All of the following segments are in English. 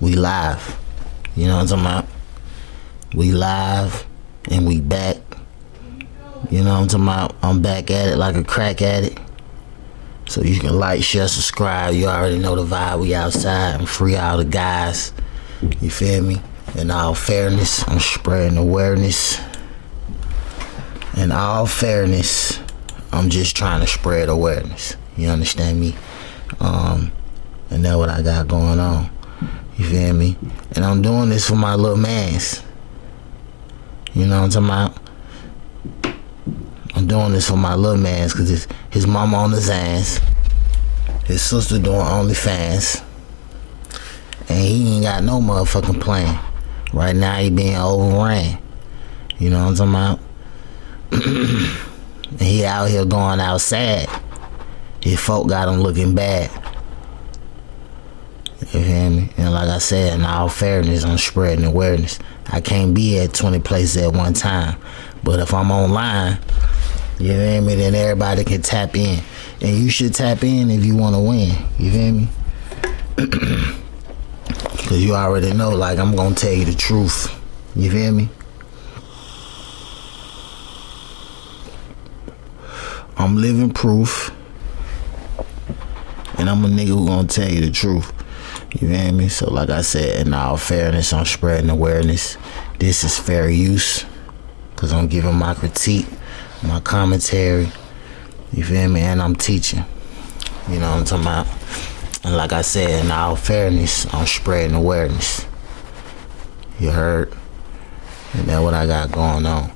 We live. You know what I'm talking about? We live and we back. You know what I'm talking about? I'm back at it like a crack addict. So you can like, share, subscribe. You already know the vibe. We outside and free all the guys. You feel me? In all fairness, I'm spreading awareness. In all fairness, I'm just trying to spread awareness. You understand me? And that's what I got going on. You feel me? And I'm doing this for my little mans. You know what I'm talking about? I'm doing this for my little mans because his mama on his ass. His sister doing OnlyFans. And he ain't got no motherfucking plan. Right now he being overran. You know what I'm talking about? And he out here going outside. His folk got him looking bad. You hear me? And like I said, in all fairness, I'm spreading awareness. I can't be at 20 places at one time. But if I'm online, you hear me, then everybody can tap in. And you should tap in if you want to win. You hear me? Because you already know, like, I'm going to tell you the truth. You feel me? I'm living proof. And I'm a nigga who gonna tell you the truth. You feel me? So like I said, in all fairness, I'm spreading awareness. This is fair use. Cause I'm giving my critique, my commentary. You feel me? And I'm teaching. You know what I'm talking about? And like I said, in all fairness, I'm spreading awareness. You heard? And that's what I got going on.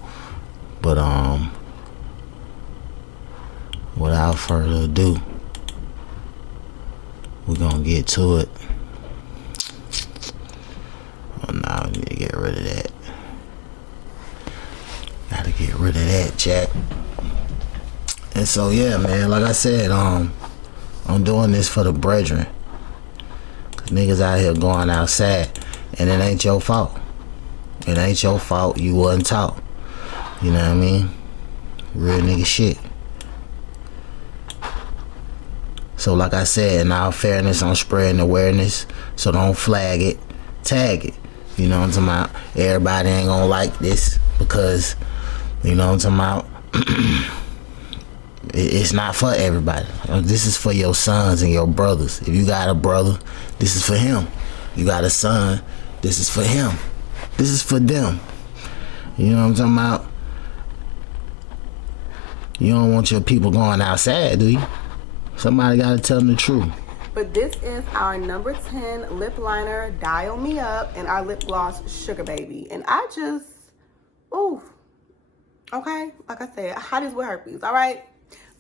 But without further ado, we're gonna get to it. Oh, now we need to get rid of that. Gotta get rid of that, Jack. And so, yeah, man, like I said, I'm doing this for the brethren. Cause niggas out here going outside, and it ain't your fault. It ain't your fault you wasn't taught. You know what I mean? Real nigga shit. So like I said, in all fairness, I'm spreading awareness. So don't flag it, tag it. You know what I'm talking about? Everybody ain't gonna like this because, you know what I'm talking about? It's not for everybody. This is for your sons and your brothers. If you got a brother, this is for him. You got a son, this is for him. This is for them. You know what I'm talking about? You don't want your people going outside, do you? Somebody gotta tell them the truth. But this is our number 10 lip liner, Dial Me Up, and our lip gloss, Sugar Baby. And I just, ooh, okay? Like I said, hotties with herpes, all right?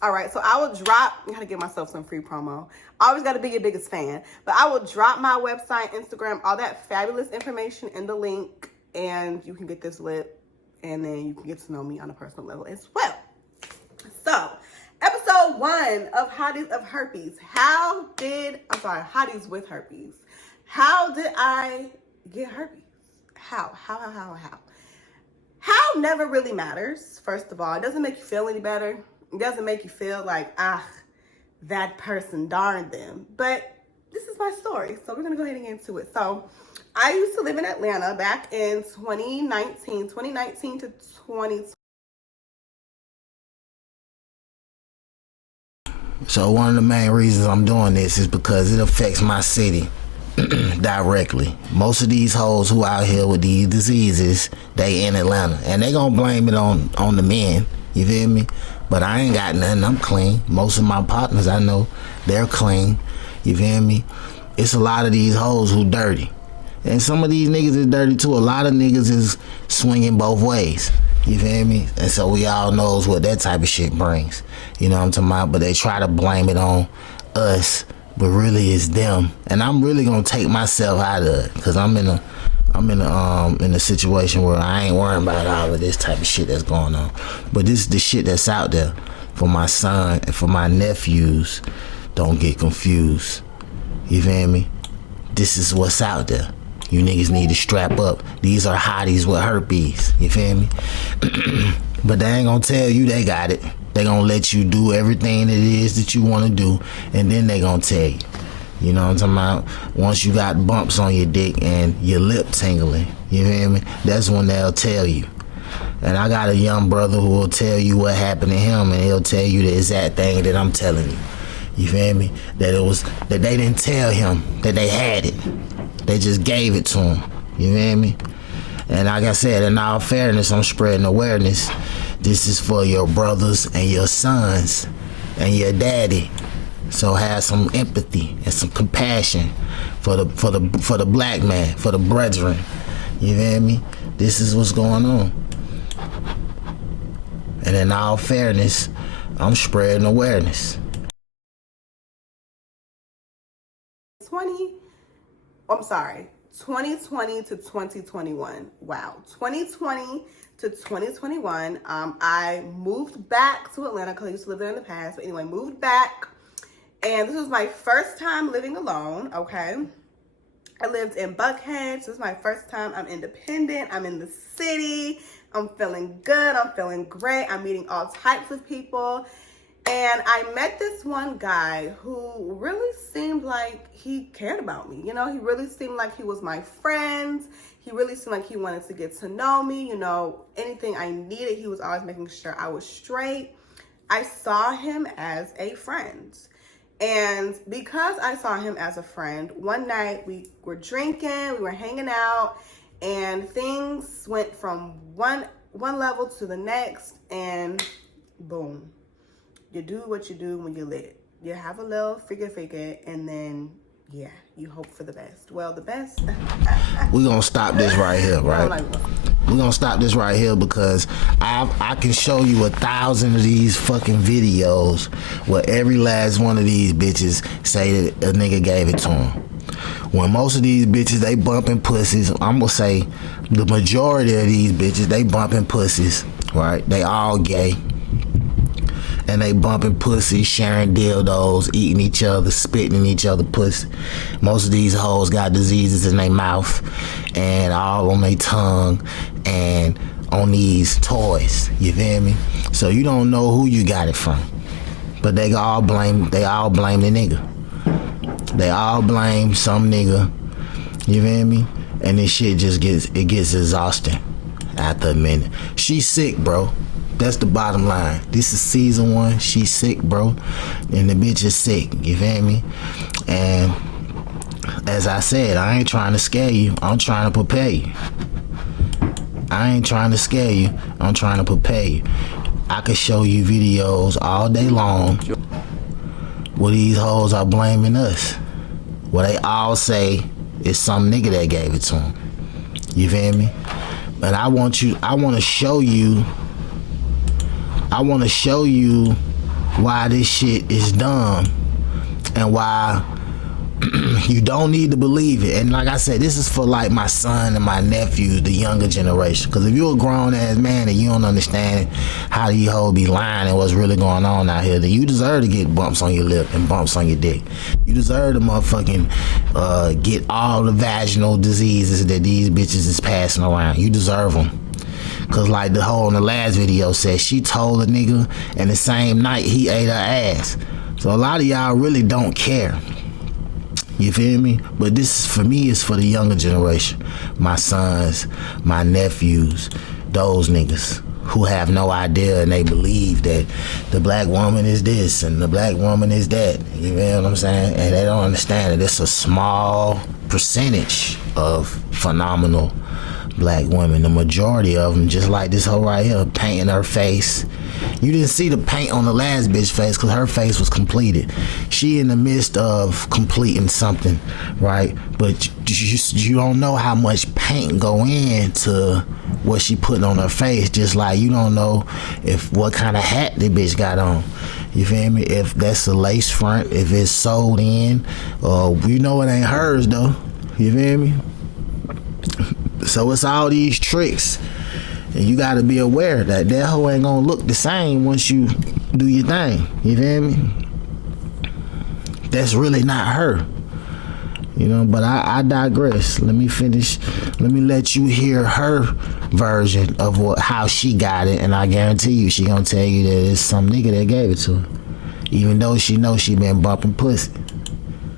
All right, so I will drop, I gotta give myself some free promo. I always gotta be your biggest fan. But I will drop my website, Instagram, all that fabulous information in the link. And you can get this lip, and then you can get to know me on a personal level as well. So, episode 1 of Hotties of Herpes. Hotties with Herpes. How did I get herpes? How? How never really matters, first of all. It doesn't make you feel any better. It doesn't make you feel like, that person, darn them. But this is my story, so we're going to go ahead and get into it. So, I used to live in Atlanta back in 2019 to 2020. So one of the main reasons I'm doing this is because it affects my city directly. Most of these hoes who out here with these diseases, they in Atlanta. And they gonna blame it on the men, you feel me? But I ain't got nothing, I'm clean. Most of my partners I know, they're clean, you feel me? It's a lot of these hoes who dirty. And some of these niggas is dirty too. A lot of niggas is swinging both ways. You feel me? And so we all knows what that type of shit brings. You know what I'm talking about? But they try to blame it on us, but really it's them. And I'm really gonna take myself out of it, cause I'm in a situation where I ain't worrying about all of this type of shit that's going on. But this is the shit that's out there for my son and for my nephews. Don't get confused. You feel me? This is what's out there. You niggas need to strap up. These are hotties with herpes. You feel me? But they ain't gonna tell you they got it. They gonna let you do everything it is that you wanna do, and then they gonna tell you. You know what I'm talking about? Once you got bumps on your dick and your lip tingling, you feel me? That's when they'll tell you. And I got a young brother who will tell you what happened to him, and he'll tell you the exact thing that I'm telling you. You feel me? That they didn't tell him that they had it. They just gave it to him. You feel me? And like I said, in all fairness, I'm spreading awareness. This is for your brothers and your sons and your daddy. So have some empathy and some compassion for the black man, for the brethren. You feel me? This is what's going on. And in all fairness, I'm spreading awareness. 2020 to 2021. Wow. 2020 to 2021. I moved back to Atlanta because I used to live there in the past. But anyway, moved back. And this was my first time living alone, okay? I lived in Buckhead. So this is my first time. I'm independent. I'm in the city. I'm feeling good. I'm feeling great. I'm meeting all types of people. And I met this one guy who really seemed like he cared about me. You know, he really seemed like he was my friend. He really seemed like he wanted to get to know me. You know, anything I needed, he was always making sure I was straight. I saw him as a friend. And because I saw him as a friend, one night we were drinking, we were hanging out, and things went from one level to the next, and boom. You do what you do when you're lit. You have a little figure, and then, yeah, you hope for the best. Well, the best. We're going to stop this right here, right? We're going to stop this right here because I can show you 1,000 of these fucking videos where every last one of these bitches say that a nigga gave it to them. When most of these bitches, they bumping pussies, I'm going to say the majority of these bitches, they bumping pussies, right? They all gay. And they bumping pussy, sharing dildos, eating each other, spitting in each other pussy. Most of these hoes got diseases in their mouth and all on their tongue and on these toys. You feel me? So you don't know who you got it from. But they all blame the nigga. They all blame some nigga. You feel me? And this shit just gets exhausting after a minute. She's sick, bro. That's the bottom line. This is season 1. She's sick, bro. And the bitch is sick. You feel me? And as I said, I ain't trying to scare you. I'm trying to prepare you. I ain't trying to scare you. I'm trying to prepare you. I could show you videos all day long where these hoes are blaming us. Where they all say it's some nigga that gave it to them. You feel me? But I want to show you why this shit is dumb and why you don't need to believe it. And like I said, this is for like my son and my nephews, the younger generation. Because if you're a grown ass man and you don't understand how these hoes be lying and what's really going on out here, then you deserve to get bumps on your lip and bumps on your dick. You deserve to motherfucking get all the vaginal diseases that these bitches is passing around. You deserve them. Cause like the hoe in the last video said, she told a nigga and the same night he ate her ass. So a lot of y'all really don't care. You feel me? But this, for me, is for the younger generation. My sons, my nephews, those niggas who have no idea and they believe that the black woman is this and the black woman is that. You know what I'm saying? And they don't understand that it's a small percentage of phenomenal black women. The majority of them, just like this hoe right here, painting her face. You didn't see the paint on the last bitch face because her face was completed. She in the midst of completing something, right? But you don't know how much paint go into what she putting on her face. Just like you don't know if what kind of hat the bitch got on. You feel me? If that's a lace front, if it's sewed in, you know it ain't hers though. You feel me? So it's all these tricks. And you gotta be aware that that hoe ain't gonna look the same once you do your thing. You feel me? That's really not her. You know, but I digress. Let me finish. Let me let you hear her version of how she got it, and I guarantee you she gonna tell you that it's some nigga that gave it to her. Even though she knows she been bumping pussy.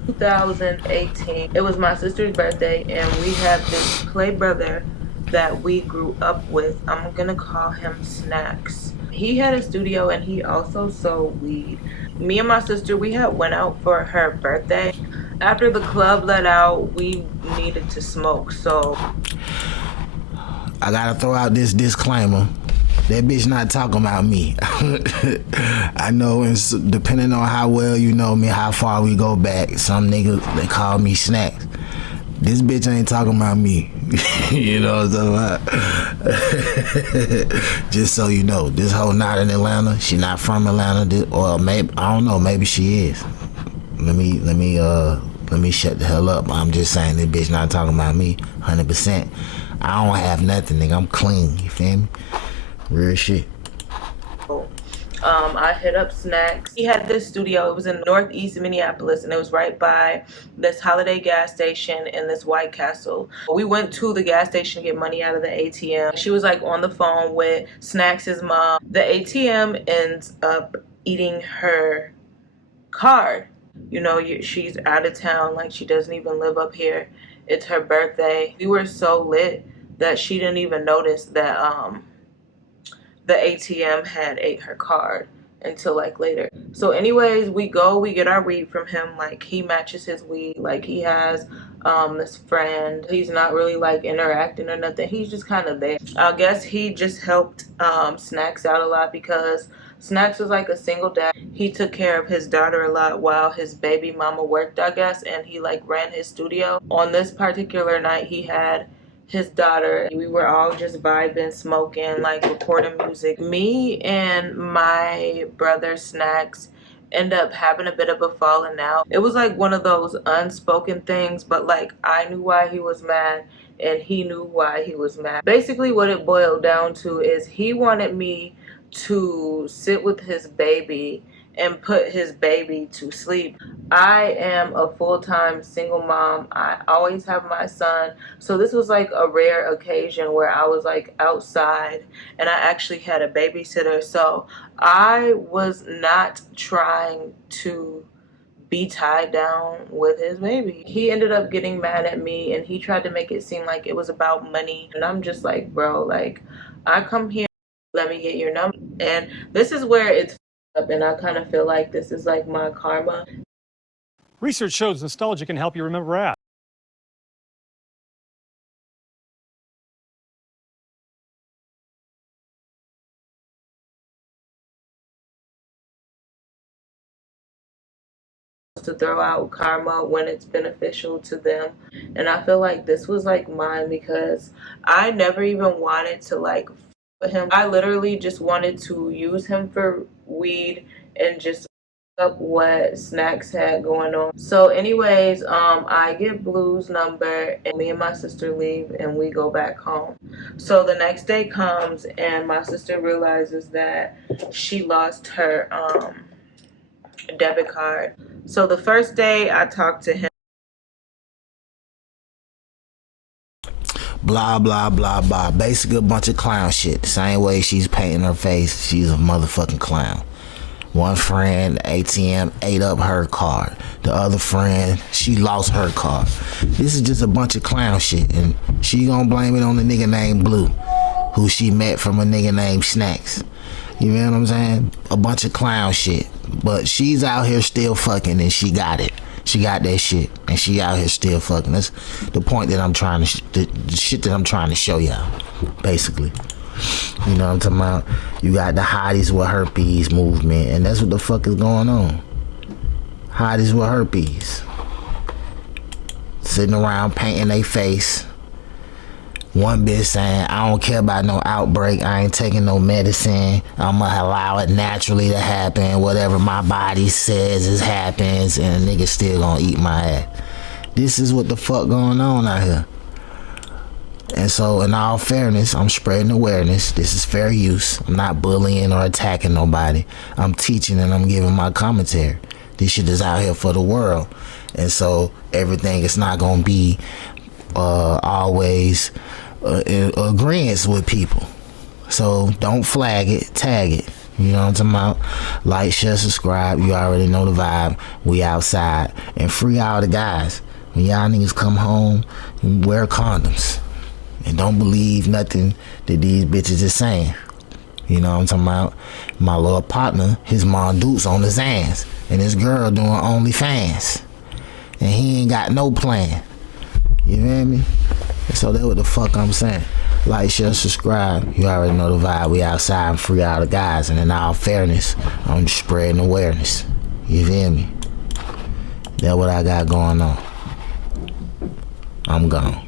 2018. It was my sister's birthday, and we have this play brother that we grew up with. I'm gonna call him Snacks. He had a studio and he also sold weed. Me and my sister, we had went out for her birthday. After the club let out, we needed to smoke, so I gotta throw out this disclaimer. That bitch not talking about me. I know, and depending on how well you know me, how far we go back, some niggas, they call me Snacks. This bitch ain't talking about me. You know what I'm talking about? Just so you know, this hoe not in Atlanta. She not from Atlanta, or maybe, I don't know, maybe she is. Let me shut the hell up. I'm just saying this bitch not talking about me 100%. I don't have nothing, nigga. I'm clean, you feel me? Real shit. I hit up Snacks. He had this studio. It was in northeast Minneapolis, and it was right by this Holiday gas station and this White Castle. We went to the gas station to get money out of the ATM. She was like on the phone with Snacks' mom. The ATM ends up eating her card. You know, she's out of town, like she doesn't even live up here. It's her birthday. We were so lit that she didn't even notice that the ATM had ate her card until like later. So anyways, we get our weed from him. Like, he matches his weed. Like, he has this friend. He's not really like interacting or nothing. He's just kind of there. I guess he just helped Snacks out a lot because Snacks was like a single dad. He took care of his daughter a lot while his baby mama worked, I guess, and he like ran his studio. On this particular night, he had his daughter. We were all just vibing, smoking, like recording music. Me and my brother Snacks end up having a bit of a falling out. It was like one of those unspoken things, but like I knew why he was mad and he knew why he was mad. Basically what it boiled down to is he wanted me to sit with his baby and put his baby to sleep. I am a full-time single mom. I always have my son. So this was like a rare occasion where I was like outside and I actually had a babysitter. So I was not trying to be tied down with his baby. He ended up getting mad at me and he tried to make it seem like it was about money. And I'm just like, bro, like I come here, let me get your number. And this is where it's up, and I kind of feel like this is like my karma. Research shows nostalgia can help you remember apps. To throw out karma when it's beneficial to them, and I feel like this was like mine because I never even wanted to like with him. I literally just wanted to use him for weed and just up what Snacks had going on. So anyways, I get Blue's number and me and my sister leave and we go back home. So the next day comes and my sister realizes that she lost her debit card. So the first day I talked to him, Blah, blah, blah, blah. Basically a bunch of clown shit. The same way she's painting her face, she's a motherfucking clown. One friend, ATM, ate up her card. The other friend, she lost her card. This is just a bunch of clown shit. And she gonna blame it on the nigga named Blue, who she met from a nigga named Snacks. You know what I'm saying? A bunch of clown shit. But she's out here still fucking and she got it. She got that shit and she out here still fucking. That's the point that I'm trying to, the shit that I'm trying to show y'all, basically. You know what I'm talking about? You got the hotties with herpes movement, and that's what the fuck is going on. Hotties with herpes. Sitting around painting their face. One bitch saying, I don't care about no outbreak, I ain't taking no medicine, I'ma allow it naturally to happen, whatever my body says is happens, and a nigga still gonna eat my ass. This is what the fuck going on out here. And so in all fairness, I'm spreading awareness. This is fair use. I'm not bullying or attacking nobody. I'm teaching and I'm giving my commentary. This shit is out here for the world. And so everything is not gonna be always in agreement with people. So don't flag it, tag it. You know what I'm talking about? Like, share, subscribe. You already know the vibe. We outside. And free all the guys. When y'all niggas come home, wear condoms. And don't believe nothing that these bitches is saying. You know what I'm talking about? My little partner, his mom Duke's on his ass. And his girl doing OnlyFans. And he ain't got no plan. You feel me? So that's what the fuck I'm saying. Like, share, subscribe. You already know the vibe. We outside and free all the guys. And in all fairness, I'm just spreading awareness. You feel me? That's what I got going on. I'm gone.